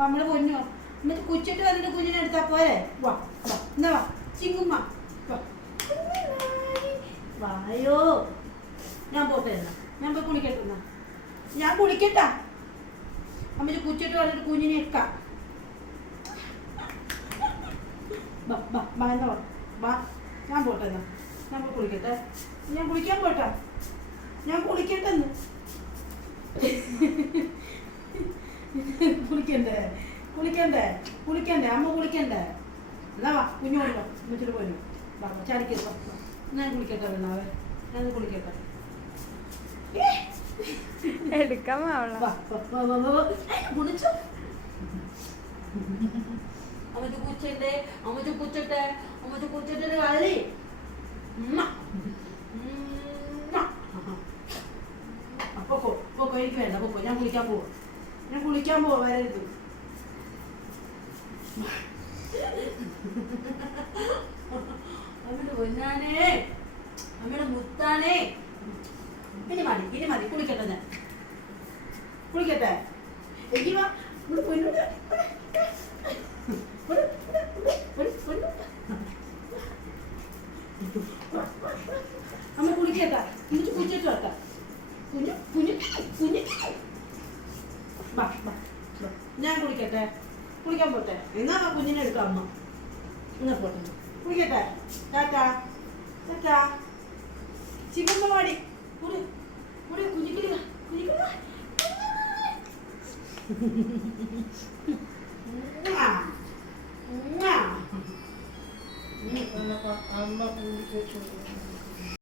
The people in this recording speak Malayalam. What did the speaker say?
നമ്മള് പൊന്നു എന്നിട്ട് കുച്ചിട്ട് വന്നിട്ട് കുഞ്ഞിനെ എടുത്താ പോരെ. വാ വാ എന്നാ വാ ചിങ്ങുമ്മ വായോ. ഞാൻ പോട്ടെ എന്നാ, ഞാൻ പോയി കുളിക്കട്ടെ എന്നാ, ഞാൻ കുളിക്കട്ടാ. അമ്മ കുച്ചിട്ട് വന്നിട്ട് കുഞ്ഞിനെ എടുക്കാം. വാ ഞാൻ പോട്ടെ എന്നാ, ഞാൻ പോയി കുളിക്കട്ടെ. ഞാൻ കുളിക്കാൻ പോട്ടാ, ഞാൻ കുളിക്കട്ടെന്ന്. കുളിക്കണ്ടേ കുളിക്കണ്ടേ കുളിക്കണ്ടേ അമ്മ കുളിക്കണ്ടേ? എന്നാ വാ കുഞ്ഞോട് വാ എന്നിട്ട് പോരും. വാ ചാടിക്കോ, ഞാൻ കുളിക്കട്ടെ വേണാവേ, ഞാൻ കുളിക്കട്ടെ. എടുക്കാൻ കുളിച്ചോ അമ്മച്ച് കുച്ചണ്ടേ, അമ്മച്ച് കുച്ചട്ടെ, അമ്മച്ച് കുച്ചിട്ട് കളി. പൊക്കോ എനിക്ക് വേണ്ട, പൊക്കോ. ഞാൻ കുളിക്കാൻ പോവാ, ഞാൻ കുളിക്കാൻ പോവാ, വരരുത്. അമ്മയുടെ പൊന്നാനേ, അമ്മയുടെ മുത്താനേ. ഇനി മതി കുളിക്കട്ടെ, ഞാൻ കുളിക്കട്ടെ. എനിക്ക് വാ ഇവിടെ പൊന്നോട്ട്. അമ്മ കുളിക്കട്ടെ, എന്നിട്ട് കുളിച്ചിട്ട് വെക്കാം. കുഞ്ഞു കുഞ്ഞു കുഞ്ഞു വാ വാ, ഞാൻ കുളിക്കട്ടെ, കുളിക്കാൻ പോട്ടെ. എന്നാ കുഞ്ഞിനെ എടുക്കാം അമ്മ. എന്നാ പോട്ടെ, കുളിക്കട്ടെ. ടാറ്റാ ടാറ്റാ. ചിങ്ങമ്മ വാടി കുടി കുടി, കുഞ്ഞിക്കിളി കുഞ്ഞിക്കിളി. അമ്മ